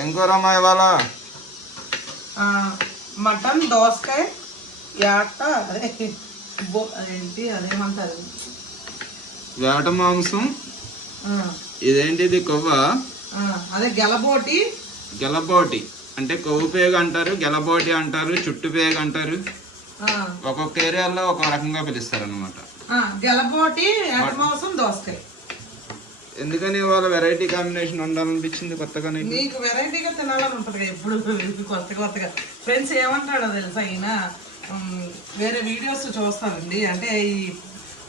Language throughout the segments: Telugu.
ఏం కూరమ్మా ఇవాళ? మటన్ దోసకాయ యాట అదేంటి అదేమంటారు? వేట మాంసం? ఇదేంటిది కొవ్వ? అదే గెలబోటి. గెలబోటి. అంటే కొవ్వు పేగు అంటారు గెలబోటి అంటారు చుట్టు పేగు అంటారు. ఒక్కొక్క ఏరియాలో ఒక్కొక్క రకంగా పిలుస్తారు అనమాట గెలబోటి మాంసం దోసకాయ. ఎందుకని వాళ్ళ వెరైటీ కాంబినేషన్ ఉండాలనిపించింది కొత్తగా నీకు? వెరైటీగా తినాలని ఉంటుంది ఎప్పుడు కొత్త కొత్తగా. ఫ్రెండ్స్ ఏమంటాడో తెలుసా ఈయన? వేరే వీడియోస్ చూస్తానండి అంటే ఈ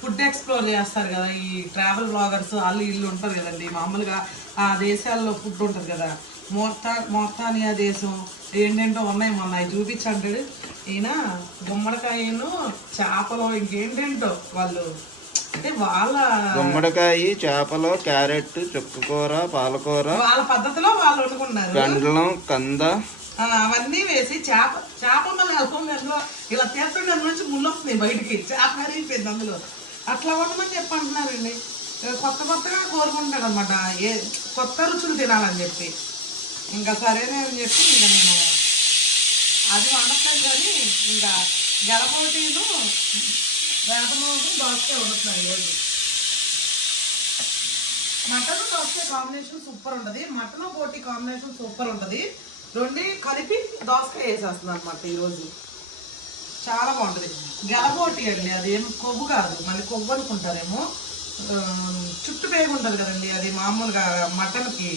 ఫుడ్ ఎక్స్ప్లోర్ చేస్తారు కదా ఈ ట్రావెల్ బ్లాగర్స్ వాళ్ళు ఇల్లు ఉంటారు కదండి. మామూలుగా ఆ దేశాల్లో ఫుడ్ ఉంటుంది కదా. మోర్తా మోర్తానియా దేశం ఏంటంటో ఉన్నాయి మొన్న. అవి చూపించంటాడు. ఈయన గుమ్మడికాయను చేపలు ఇంకేంటేంటో వాళ్ళు అంటే వాళ్ళ గుమ్మడికాయ చేపలు క్యారెట్ చుక్కకూర పాలకూర వాళ్ళ పద్ధతిలో వాళ్ళు వండుకున్నారు. గండలం కంద. అవన్నీ వేసి చేప చేప మళ్ళీ అల్పం అందులో ఇలా తీస్తుండే నుంచి ముళ్ళు వస్తున్నాయి బయటికి. చేప మరిగిపోయింది అందులో. అట్లా వండమని చెప్పి అంటున్నారండి కొత్త కొత్తగా కోరుకుంటాడు అనమాట ఏ కొత్త రుచులు తినాలని చెప్పి. ఇంకా సరేనే అని చెప్పి ఇంకా నేను అది వండట్లేదు కానీ ఇంకా గెలపోటీలు వేపమోసం దోసకాయ వండుతున్నాను ఈరోజు మటన్ దోసకాయ కాంబినేషన్ సూపర్ ఉంటుంది. మటన్ పోటీ కాంబినేషన్ సూపర్ ఉంటుంది. రెండు కలిపి దోసకాయ వేసేస్తున్నాను అనమాట ఈరోజు చాలా బాగుంటుంది. గెలబోటి అండి అది ఏం కొవ్వు కాదు. మళ్ళీ కొవ్వు అనుకుంటారేమో. చుట్టూ చుట్టు పేగు ఉంటుంది కదండి అది మామూలుగా మటన్కి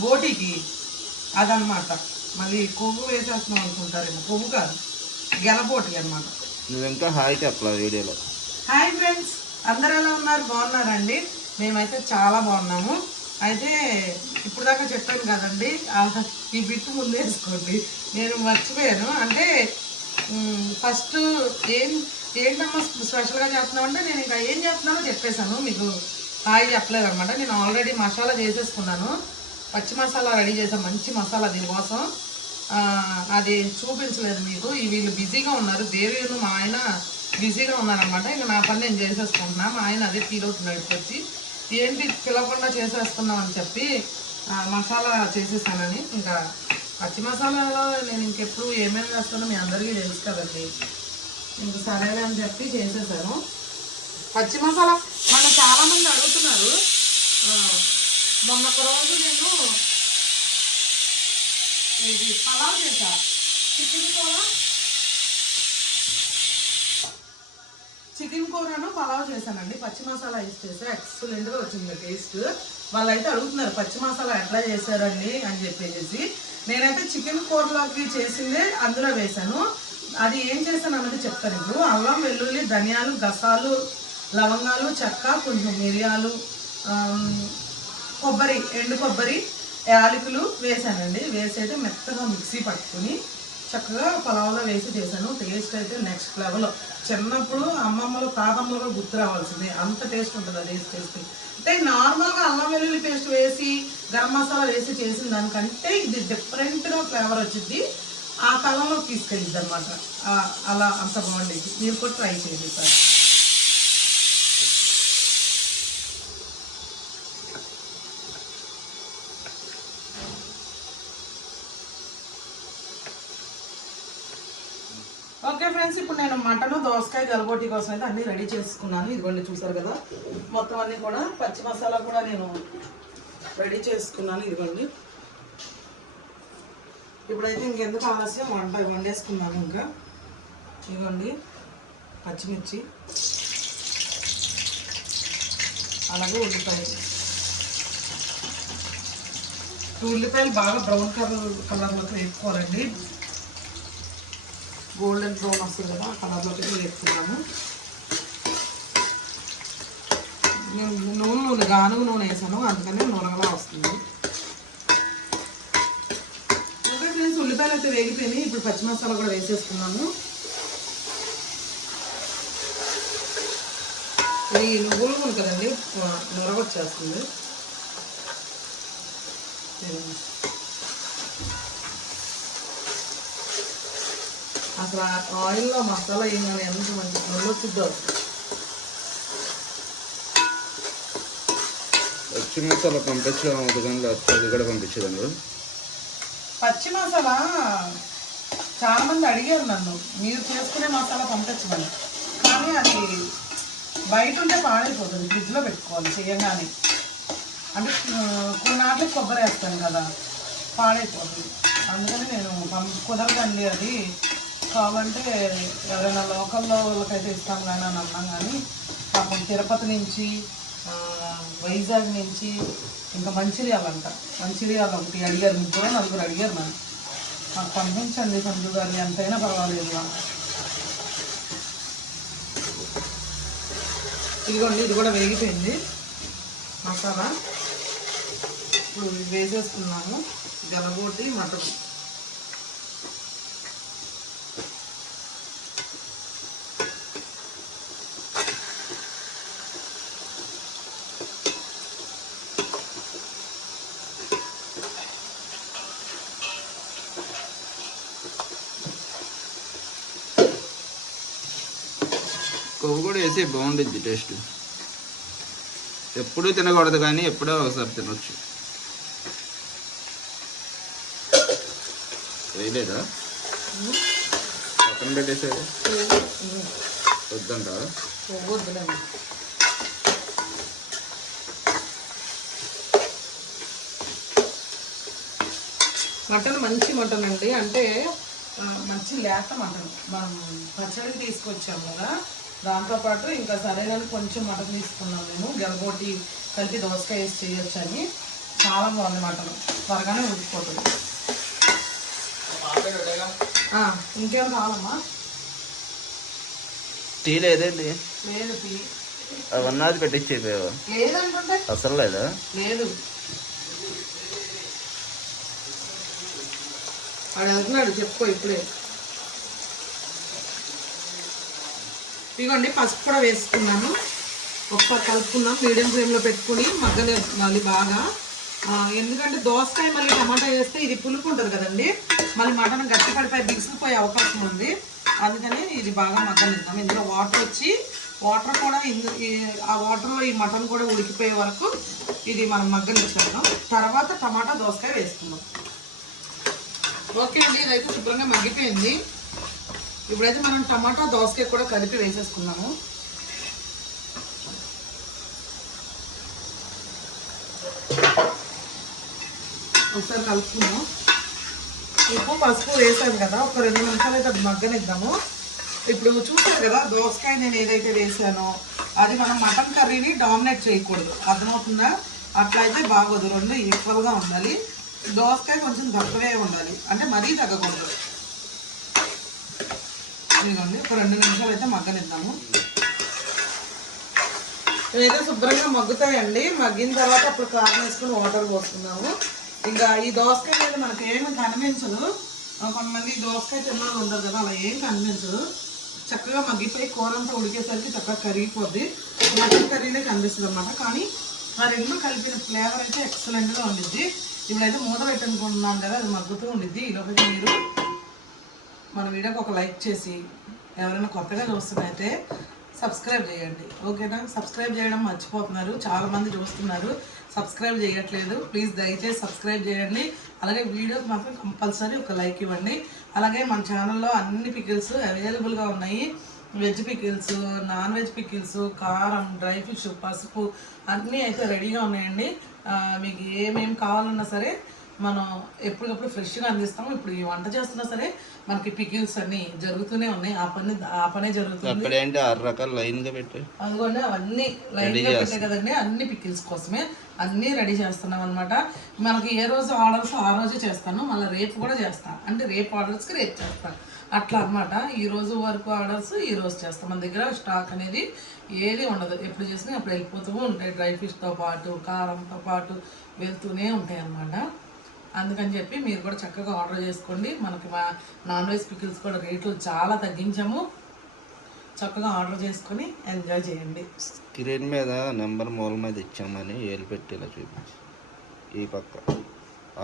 బోటీకి అదనమాట మళ్ళీ కొవ్వు వేసేస్తున్నాం అనుకుంటారేమో. కొవ్వు కాదు. గెలబోటి అన్నమాట. నువ్వెంకా హాయ్ చెప్పలా వీడియోలో? హాయ్ ఫ్రెండ్స్ అందరు ఎలా ఉన్నారు? బాగున్నారండి? మేమైతే చాలా బాగున్నాము. అయితే ఇప్పుడు దాకా చెప్పాను కదండి ఈ బిట్టు ముందు వేసుకోండి. నేను మర్చిపోయాను. అంటే ఫస్ట్ ఏం ఏంటమ్మా స్పెషల్గా చేస్తున్నావు అంటే నేను ఇంకా ఏం చేస్తున్నానో చెప్పేశాను. మీకు హాయ్ చెప్పలేదు అనమాట నేను ఆల్రెడీ మసాలా చేసేసుకున్నాను. పచ్చి మసాలా రెడీ చేశాను మంచి మసాలా దీనికోసం. అది చూపించలేదు మీకు. వీళ్ళు బిజీగా ఉన్నారు. దేవిను మా ఆయన బిజీగా ఉన్నారనమాట ఇంకా నా పని నేను చేసేసుకుంటున్నా. మా ఆయన అదే ఫీల్ అవుతున్నాడు వచ్చి ఏంటి పిలవకుండా చేసేసుకున్నాం అని చెప్పి మసాలా చేసేసానని. ఇంకా పచ్చి మసాలాలో నేను ఇంకెప్పుడు ఏమేమి వేస్తానో మీ అందరికీ తెలుసు కదండి. ఇంక సరేలే అని చెప్పి చేసేసాను. పచ్చి మసాలా. మన చాలామంది అడుగుతున్నారు. మొన్న ఒక రోజు నేను ఇది పలావ్ చేసా. చికెన్ కూర. చికెన్ కూరను పలావ్ చేశానండి. పచ్చి మసాలా వేసి చేసా. ఎక్సలెంట్గా వచ్చింది టేస్ట్. వాళ్ళైతే అడుగుతున్నారు పచ్చి మసాలా ఎట్లా చేశారండి అని చెప్పేసి. నేనైతే చికెన్ కూరలోకి చేసిందే అందులో వేశాను. అది ఏం చేశాను అన్నది చెప్తాను ఇప్పుడు. అల్లం వెల్లుల్లి ధనియాలు గసాలు లవంగాలు చెక్క కొంచెం మిరియాలు కొబ్బరి ఎండు కొబ్బరి యాలకులు వేసానండి. వేసి అయితే మెత్తగా మిక్సీ పట్టుకుని చక్కగా పొలంలో వేసి చేశాను. టేస్ట్ అయితే నెక్స్ట్ లెవెల్. చిన్నప్పుడు అమ్మమ్మలు తాతమ్మలు కూడా గుర్తు రావాల్సిందే. అంత టేస్ట్ ఉంటుంది అది వేసి చేస్తే. అంటే నార్మల్గా అల్లం వెల్లుల్లి పేస్ట్ వేసి గరం మసాలా వేసి చేసిన దానికంటే ఇది డిఫరెంట్గా ఫ్లేవర్ వచ్చింది ఆ కాలంలో తీసుకెళ్ళిద్ది అనమాట అలా అంత బాగుండేది. మీరు కూడా ట్రై చేయండి సార్ ఓకే ఫ్రెండ్స్ ఇప్పుడు నేను మటన్ దోసకాయ గలబోటి కోసం అయితే అన్నీ రెడీ చేసుకున్నాను. ఇదిగోండి చూసారు కదా? మొత్తం అన్నీ కూడా పచ్చి మసాలా కూడా నేను రెడీ చేసుకున్నాను. ఇదిగోండి. ఇప్పుడైతే ఇంకెందుకు ఆలస్యం? వంట వండేసుకున్నాను ఇంకా. ఇదిగోండి పచ్చిమిర్చి. అలాగే ఉల్లిపాయ. ఉల్లిపాయలు బాగా బ్రౌన్ కలర్ కలర్లోకి వేసుకోవాలండి గోల్డెన్ బ్రౌన్ వస్తుంది కదా ఆ కలర్లోకి వేసుకున్నాము నేను నూనె నూనె గానుగ నూనె వేసాను అందుకనే నూనెలా వస్తుంది. ఇంకా ఫ్రెండ్స్ ఉల్లిపాయలు అయితే వేగిపోయినాయి ఇప్పుడు పచ్చి మసాలా కూడా వేసేసుకున్నాము. ఇది నువ్వులు నూనె కదండి అసలు ఆ ఆయిల్లో మసాలా వేయగానే ఎంత మంచి స్మెల్ వచ్చిద్దో? పచ్చి మసాలా పంపించడం లేకపోతే అది కూడా పంపించదండి పచ్చి మసాలా? చాలా మంది అడిగారు నన్ను మీరు చేసుకునే మసాలా పంపించమని. కానీ అది బయట ఉంటే పాడైపోతుంది ఫ్రిడ్జ్లో పెట్టుకోవాలి చేయగానే. అంటే ఆ, కొన్నాళ్ళకి కొబ్బరి వేస్తాను కదా పాడైపోతుంది. అందుకని నేను పం కుదరదండి అది. కావాలంటే ఎవరైనా లోకల్లో వాళ్ళకైతే ఇస్తాం కానీ అని అన్నాం కానీ పాపం తిరుపతి నుంచి వైజాగ్ నుంచి ఇంకా మంచిర్యాల అంట మంచిర్యాల ఒకటి అడిగారు ముగ్గురు నలుగురు అడిగారు నన్ను నాకు పంపించండి సంజు గారిని ఎంతైనా పర్వాలేదు ఇదిగోండి ఇది కూడా వేగిపోయింది. మసాలా. ఇప్పుడు వేసేసుకున్నాము. గలగోటి మటన్. కొవ్వు కూడా వేసి బాగుంటుంది టేస్ట్. ఎప్పుడూ తినకూడదు కానీ ఎప్పుడో ఒకసారి తినొచ్చు. వేయలేదా? పక్కన పెట్టేసేది వద్దంట మటన్ మంచి మటన్ అండి. అంటే మంచి లేత మటన్. మనం పచ్చడి తీసుకొచ్చాం కదా. దాంతోపాటు ఇంకా సరైన కొంచెం మటన్ తీసుకున్నాం మేము గెలగొట్టి కలిపి దోసకాయ వేసి చేయొచ్చు అని. చాలా బాగుంది మటన్. త్వరగానే ఉడికిపోతుంది. ఇంకేం కావాలమ్మా? టీ లేదండి. లేదు టీ. అవన్నీ అది పెట్టించేపోయావా లేదంటుంటే? అసలు లేదా? లేదు. వాడు వెళ్తున్నాడు చెప్పుకో ఇప్పుడే. ఇదిగోండి పసుపు కూడా వేసుకున్నాను. ఒకసారి కలుపుకుందాం మీడియం ఫ్లేమ్లో పెట్టుకుని మగ్గలే మళ్ళీ బాగా ఎందుకంటే దోసకాయ మళ్ళీ టమాటా వేస్తే ఇది పులుపు ఉంటుంది కదండి. మళ్ళీ మటన్ గట్టి పడిపోయి బిగిసిపోయే అవకాశం ఉంది. అందుకని ఇది బాగా మగ్గనిద్దాం. ఇందులో వాటర్ వచ్చి వాటర్ కూడా ఇందు ఆ వాటర్లో ఈ మటన్ కూడా ఉడికిపోయే వరకు ఇది మనం మగ్గనిచ్చేద్దాం. తర్వాత టమాటా దోసకాయ వేసుకుందాం. ఓకే అండి ఇదైతే శుభ్రంగా మగ్గిపోయింది. ఇప్పుడైతే మనం టమాటా దోసకాయ కూడా కలిపి వేసేసుకున్నాము ఒకసారి కలుపుకుందాం ఉప్పు పసుపు వేసాను కదా ఒక రెండు నిమిషాలు అయితే అది మగ్గనిద్దాము. ఇప్పుడు చూసారు కదా దోసకాయ నేను ఏదైతే వేసానో అది మనం మటన్ కర్రీని డామినేట్ చేయకూడదు. అర్థమవుతుందా? అట్లా అయితే బాగోదు రెండు ఈక్వల్గా ఉండాలి. దోసకాయ కొంచెం తక్కువే ఉండాలి. అంటే మరీ తగ్గకూడదు. ఇదిగోండి ఒక రెండు నిమిషాలు అయితే మగ్గనిద్దాము. ఇవైతే శుభ్రంగా మగ్గుతాయండి. మగ్గిన తర్వాత అప్పుడు కారం వేసుకుని వాటర్ పోసుకున్నాము ఇంకా ఈ దోసకాయ మీద మనకి ఏమి కనిపించదు. కొంతమంది కొంతమంది దోసకాయ తిన్నాళ్ళు ఉండదు కదా అలా ఏం కనిపించదు. చక్కగా మగ్గిపోయి కూర అంతా ఉడికేసరికి చక్కగా కరిగిపోద్ది. మటన్ కర్రీనే కనిపిస్తుంది అనమాట కానీ ఆ రెండు కలిపిన ఫ్లేవర్ అయితే ఎక్సలెంట్గా ఉండిద్ది. ఇప్పుడైతే మూత పెట్టనుకుంటున్నాం కదా అది మగ్గుతూ ఉండిద్ది. ఈలోపైతే మీరు మన వీడియోకి ఒక లైక్ చేసి ఎవరైనా కొత్తగా చూస్తున్నైతే సబ్స్క్రైబ్ చేయండి. ఓకేనా? సబ్స్క్రైబ్ చేయడం మర్చిపోతున్నారు. చాలామంది చూస్తున్నారు. సబ్స్క్రైబ్ చేయట్లేదు. ప్లీజ్ దయచేసి సబ్స్క్రైబ్ చేయండి. అలాగే వీడియోకి మాత్రం కంపల్సరీ ఒక లైక్ ఇవ్వండి. అలాగే మన ఛానల్లో అన్ని పికిల్స్ అవైలబుల్గా ఉన్నాయి. Veg pickles non veg pickles కారం డ్రై ఫిష్ పసుపు అన్నీ అయితే రెడీగా ఉన్నాయండి. మీకు ఏమేమి కావాలన్నా సరే మనం ఎప్పటికప్పుడు ఫ్రెష్గా అందిస్తాము. ఇప్పుడు ఈ వంట చేస్తున్నా సరే మనకి పికిల్స్ అన్ని జరుగుతూనే ఉన్నాయి. ఆ పని ఆ పనే జరుగుతుంది. ఆరు రకాలు లైన్గా పెట్టు. అందుకని అవన్నీ లైన్గా పెట్టే కదండి. అన్ని పికిల్స్ కోసమే అన్నీ రెడీ చేస్తున్నాం అనమాట మనకి ఏ రోజు ఆర్డర్స్ ఆ రోజే చేస్తాను. మళ్ళీ రేపు కూడా చేస్తాను అంటే రేపు ఆర్డర్స్కి రేపు చేస్తాను అట్లా అన్నమాట. ఈ రోజు వరకు ఆర్డర్స్ ఈ రోజు చేస్తాం. మన దగ్గర స్టాక్ అనేది ఏది ఉండదు. ఎప్పుడు చేసినా అప్పుడు వెళ్ళిపోతూ ఉంటాయి. డ్రై ఫిష్తో పాటు కారంతో పాటు వెళ్తూనే ఉంటాయి అన్నమాట అందుకని చెప్పి మీరు కూడా చక్కగా ఆర్డర్ చేసుకోండి. మనకి మా నాన్ వెజ్ పికిల్స్ కూడా రేట్లు చాలా తగ్గించాము. చక్కగా ఆర్డర్ చేసుకొని ఎంజాయ్ చేయండి. స్క్రీన్ మీద నెంబర్ మూల మీద ఇచ్చామని ఏలు పెట్టి ఇలా చూపించి. ఈ పక్క.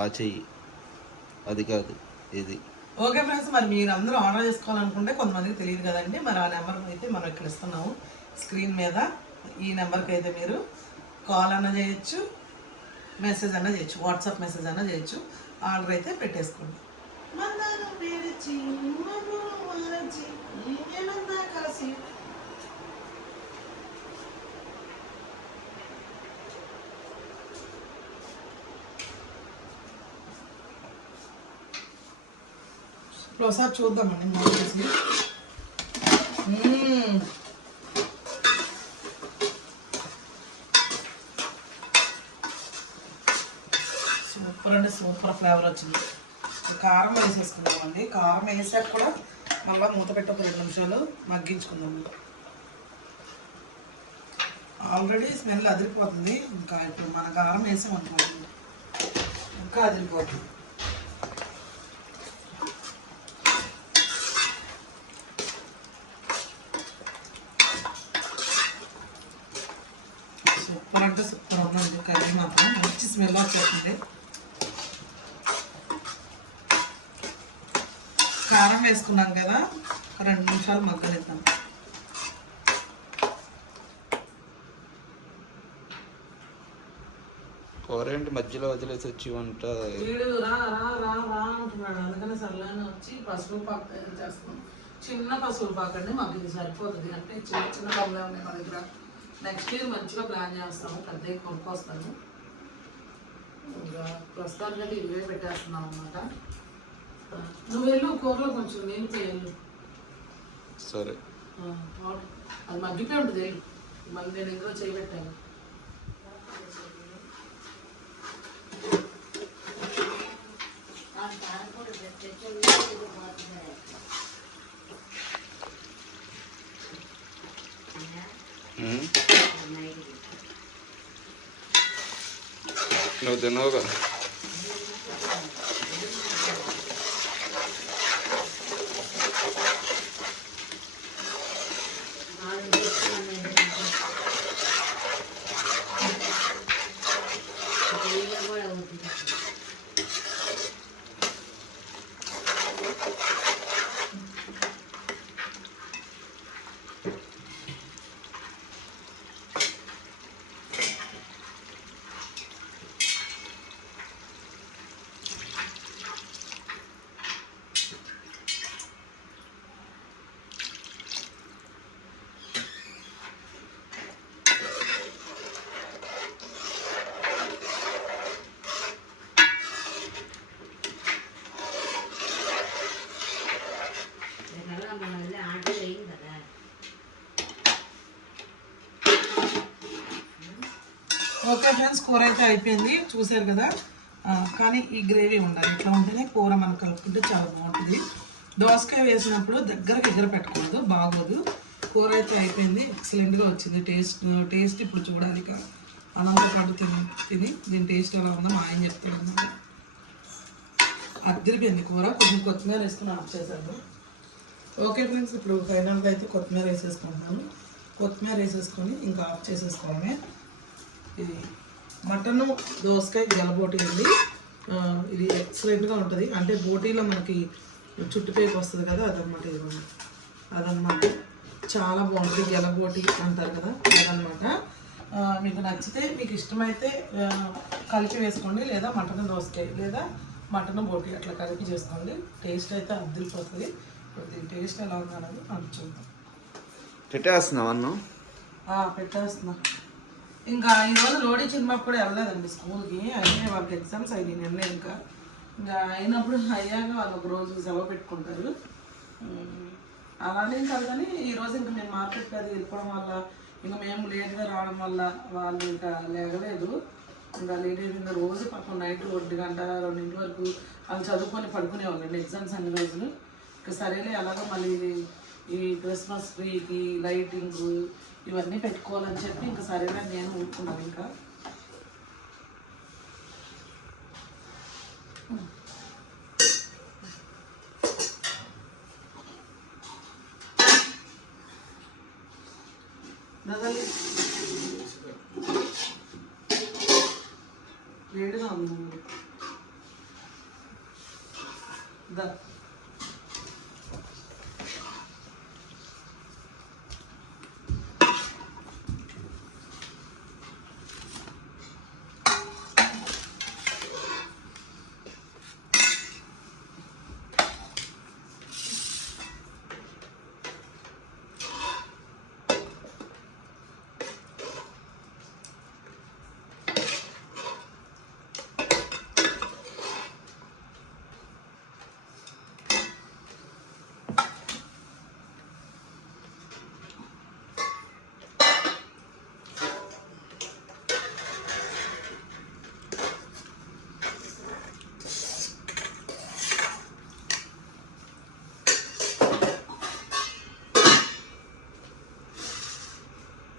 ఆ చెయ్యి. అది కాదు ఇది. ఓకే ఫ్రెండ్స్ మరి మీరు అందరూ ఆర్డర్ చేసుకోవాలనుకుంటే కొంతమందికి తెలియదు కదండి. మరి ఆ నెంబర్ అయితే మనం ఇక్కడ ఇస్తున్నాము. స్క్రీన్ మీద ఈ నెంబర్కి అయితే మీరు కాల్ అన్న చేయొచ్చు. మెసేజ్ అయినా చేయొచ్చు. వాట్సాప్ మెసేజ్ అయినా చేయొచ్చు. ఆర్డర్ అయితే పెట్టేసుకోండి. మందారం విడిచి, మధురం మరచి, ఏమంతా కలిసి. ఒకసారి చూద్దామండి మూత తీసి మ్మ్. సూపర్ అంటే సూపర్ ఫ్లేవర్ వచ్చింది. కారం వేసేసుకుందామండి. కారం వేసాక కూడా మళ్ళీ మూత పెట్టి ఒక రెండు నిమిషాలు మగ్గించుకుందాము ఆల్రెడీ స్మెల్ అదిరిపోతుంది. ఇంకా ఇప్పుడు మన కారం వేసామనుకోండి ఇంకా అదిరిపోతుంది. సూపర్ అంటే సూపర్ ఉందండి. కర్రీ మాత్రం మంచి స్మెల్ వచ్చేస్తుంది. కారం వేసుకున్నాం కదా రెండు నిమిషాలు మగ్గనిద్దాం. కూర ఏంటి మధ్యలో వదిలేసి వచ్చి వంట? వీడు రా రా రా రా అంటున్నాడు. అందుకని సర్లేని వచ్చి పసుపు పాకు తయారు చేస్తాం. చిన్న పసుపు పాకు అండి మాకు ఇది సరిపోతుంది. అంటే చిన్న చిన్న పనులే ఉన్నాయి మా దగ్గర. నెక్స్ట్ ఇయర్ మంచిగా ప్లాన్ చేస్తాము. పెద్దగా కొనుక్కొస్తాను. ఇంకా ప్రస్తుతానికి ఇవే పెట్టేస్తున్నాం అనమాట నువ్వు వెళ్ళు కూరలో కొంచెం నీళ్ళు వెళ్ళు. సరే. అది మగ్గిపోయి ఉంటుంది వెళ్ళు. మళ్ళీ నేను ఇందులో చేయబెట్టాను. నువ్వు తినవుగా ఓకే ఫ్రెండ్స్ కూర అయితే అయిపోయింది. చూసారు కదా? కానీ ఈ గ్రేవీ ఉండాలి. ఇట్లా ఉంటేనే కూర మనం కలుపుకుంటే చాలా బాగుంటుంది. దోసకాయ వేసినప్పుడు దగ్గరకు ఎగ్గర పెట్టకూడదు. బాగోదు. కూర అయితే అయిపోయింది. ఎక్సలెంట్గా వచ్చింది. టేస్ట్ టేస్ట్ ఇప్పుడు చూడాలి ఇక. అనంత తిని తిని దీని టేస్ట్ ఎలా ఉందో మా ఆయన చెప్తాడు అద్దరిపోయింది కూర. కొంచెం కొత్తిమీర వేసుకుని ఆఫ్ చేశాను. ఓకే ఫ్రెండ్స్ ఇప్పుడు ఫైనల్గా అయితే కొత్తిమీర వేసేసుకుంటాను. కొత్తిమీర వేసేసుకొని ఇంకా ఆఫ్ చేసేసుకోవడమే. ఇది మటన్ దోసకాయ గెలబోటి అండి ఇది ఎక్సలెంట్గా ఉంటుంది. అంటే బోటీలో మనకి చుట్టుపైకి వస్తుంది కదా అదనమాట ఇది మనం. అదనమాట చాలా బాగుంటుంది గెలబోటి అంటారు కదా అదనమాట మీకు నచ్చితే మీకు ఇష్టమైతే కలిపి వేసుకోండి లేదా మటన్ దోసకాయ లేదా మటన్ బోటి అట్లా కలిపి చేసుకోండి. టేస్ట్ అయితే అద్దరిపోతుంది. ఇప్పుడు దీని టేస్ట్ ఎలా ఉందన్నది మనకు చూద్దాం. పెట్టేస్తున్నావు అన్నం? పెట్టేస్తున్నా. ఇంకా ఈరోజు లోడీ లోడి కూడా వెళ్ళలేదండి స్కూల్కి. అయితే వాళ్ళకి ఎగ్జామ్స్ అయినాయి నిన్న ఇంకా. ఇంకా అయినప్పుడు అయ్యాక వాళ్ళు ఒక రోజు సెలవు పెట్టుకుంటారు. అలానే కాదు కానీ ఈరోజు ఇంకా మేము మార్కెట్కి అది వెళ్ళిపోవడం వల్ల ఇంకా మేము లేట్గా రావడం వల్ల వాళ్ళు ఇంకా లేగలేదు ఇంకా లేట్ అయిపోయింది. రోజు పాపం నైట్ ఒంటి గంట రెండింటి వరకు వాళ్ళు చదువుకొని పడుకునేవాళ్ళండి ఎగ్జామ్స్ అన్ని రోజులు. ఇంకా సరేలే అలాగే మళ్ళీ ఈ క్రిస్మస్ ట్రీకి లైటింగ్ ఇవన్నీ పెట్టుకోవాలని చెప్పి ఇంకా సరేనా నేను ఊరుకున్నాను ఇంకా.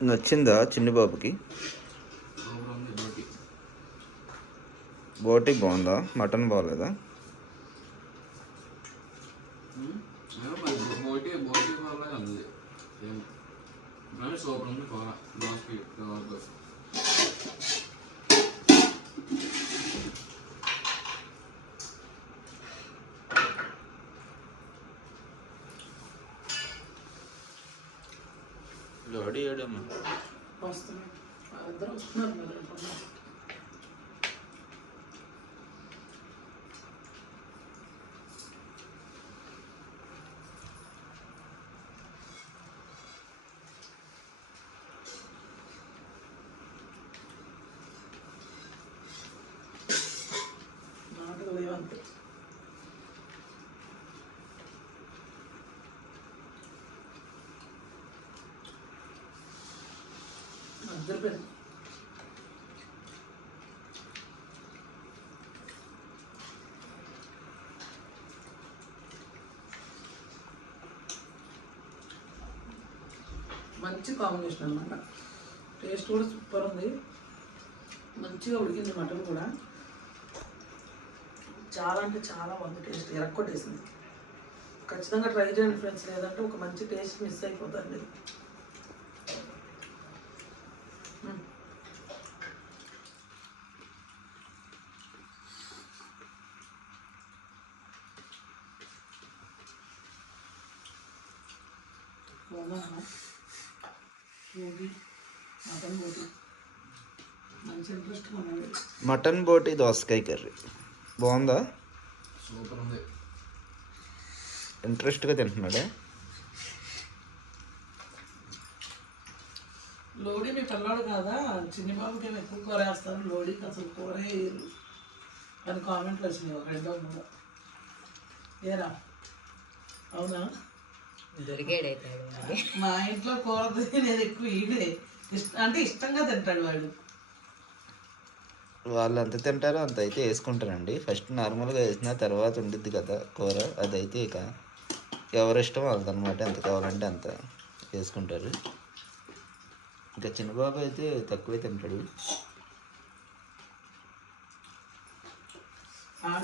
నచ్చిందా చిన్ని బాబుకి బోటి బాగుందా? మటన్ బాగలేదా? సూపర్ ఉంది కూర వరకు లోడి ఏడమ్మా వస్తున్నాం ఇద్దరు వస్తున్నారు మరి ఇప్పుడు. మాటలు లేవంతే మధ్యలో పెట్టి మంచి కాంబినేషన్ అనమాట టేస్ట్ కూడా సూపర్ ఉంది. మంచిగా ఉడికింది మటన్ కూడా. చాలా అంటే చాలా బాగుంది టేస్ట్ ఎరక్కొట్టేసింది. ఖచ్చితంగా ట్రై చేయండి ఫ్రెండ్స్ లేదంటే ఒక మంచి టేస్ట్ మిస్ అయిపోతుంది మీరు మ్మ్. బాగుందా గోబీ మటన్ గోబీ మంచి ఇంట్రెస్ట్గా ఉన్నది మటన్ బోటి దోసకాయ కర్రీ. బాగుందా? సూపర్ ఉంది ఇంట్రెస్ట్గా తింటున్నాడా? లోడీ మీ పిల్లాడు కాదా? చిన్ని బాబుకి ఏమో ఎక్కువ కూర వేస్తారు. లోడీకి అసలు కూర వేయరు. అని కామెంట్లు వచ్చినాయి. ఒక రెండో మూడో ఏరా? అవునా? దొరికాడైతాడు మరి. మా ఇంట్లో కూర నేను ఎక్కువ ఈడే. ఇష్ట అంటే ఇష్టంగా తింటాడు వాడు. వాళ్ళు ఎంత తింటారో అంత అయితే వేసుకుంటారండి. ఫస్ట్ నార్మల్గా వేసిన తర్వాత ఉండిద్ది కదా కూర. అదైతే ఇక ఎవరిష్టం వాళ్ళదనమాట ఎంత కావాలంటే అంత వేసుకుంటారు. ఇంకా చిన్నబాబు అయితే తక్కువే తింటాడు.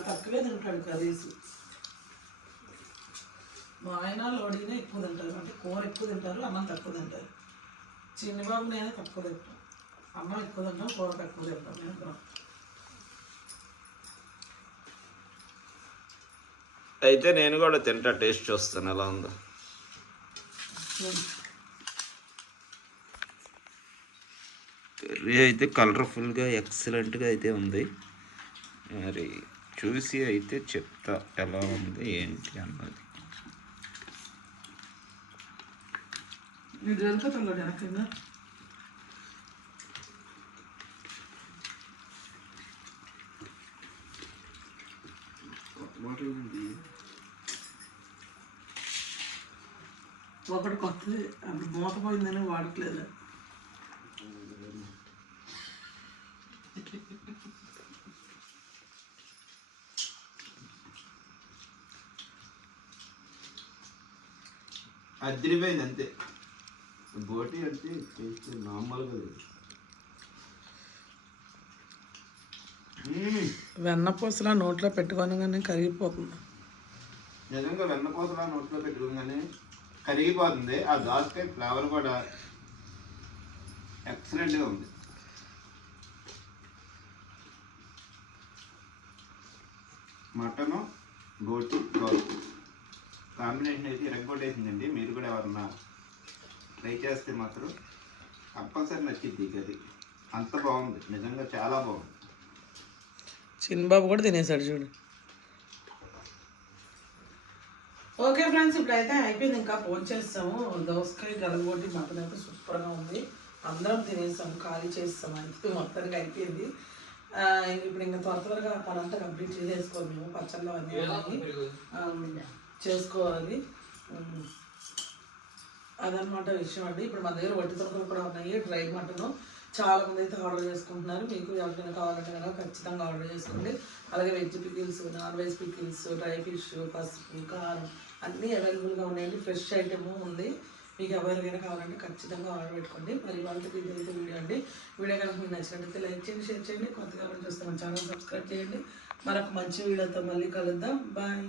తక్కువే తింటాడు కర్రీస్. మా ఆయన లోడీనే ఎక్కువ తింటారు. అంటే కూర ఎక్కువ తింటారు అన్నం తక్కువ తింటారు. చిన్ని బాబు నేనే తక్కువ తింటాం అన్నం ఎక్కువ తింటాం కూర తక్కువ తింటాం. నేను. అయితే నేను కూడా తింటా టేస్ట్ చూస్తాను ఎలా ఉందో. కర్రీ అయితే కలర్ఫుల్గా ఎక్సలెంట్గా అయితే ఉంది. మరి చూసి అయితే చెప్తా ఎలా ఉంది ఏంటి అన్నది. ఇది వెనకన్నా బాటిల్ ఉంది ఒకటి కొత్తది అది మూత పోయిందని వాడట్లేదు. అదిరిపోయింది అంతే. బోటి అంటే టేస్ట్ నార్మల్గా లేదు. వెన్నపూసలా నోట్లో పెట్టుకోనగానే కరిగిపోతుంది. నిజంగా వెన్నపూసలా నోట్లో పెట్టుకోగానే కరిగిపోతుంది. ఆ దోసకాయ ఫ్లేవర్ కూడా ఎక్సలెంట్గా ఉంది. మటను బోటి గోల్డ్ కాంబినేషన్ అయితే ఇరగొట్టేసిందండి. మీరు కూడా ఎవరన్నా ట్రై చేస్తే మాత్రం కంపల్సరీ నచ్చింది గది అంత బాగుంది. నిజంగా చాలా బాగుంది. చిన్నబాబు కూడా తినేసాడు చూడు. ఓకే ఫ్రెండ్స్ ఇప్పుడైతే అయిపోయింది ఇంకా ఫోన్ చేస్తాము. దోసకాయ గలగొట్టి మటన్ అయితే సూపర్గా ఉంది. అందరం తినేసాము ఖాళీ చేస్తాము అయితే మొత్తానికి అయిపోయింది. ఇప్పుడు ఇంకా త్వర త్వరగా పనంతా కంప్లీట్ చేసేసుకోవాలి మేము పచ్చళ్ళు అన్నీ. చేసుకోవాలి. అదనమాట విషయం అండి. ఇప్పుడు మన దగ్గర వట్టి తొక్కలు కూడా ఉన్నాయి డ్రై మటన్. చాలా మంది అయితే ఆర్డర్ చేసుకుంటున్నారు. మీకు ఎవరికైనా కావాలంటే కనుక ఖచ్చితంగా ఆర్డర్ చేసుకోండి. అలాగే veg pickles non veg pickles dry fish పసుపు కారం అన్నీ అవైలబుల్గా ఉన్నాయండి. ఫ్రెష్ ఐటెము ఉంది. మీకు ఎవరికైనా కావాలంటే ఖచ్చితంగా ఆర్డర్ పెట్టుకోండి. మరి వాళ్ళకి ఇది అయితే వీడియో అండి. వీడియో కనుక మీకు నచ్చినట్లయితే లైక్ చేయండి షేర్ చేయండి. కొత్తగా ఎవరు చూస్తే మన ఛానల్ సబ్స్క్రైబ్ చేయండి. మరొక మంచి వీడియోతో మళ్ళీ కలుద్దాం. బాయ్.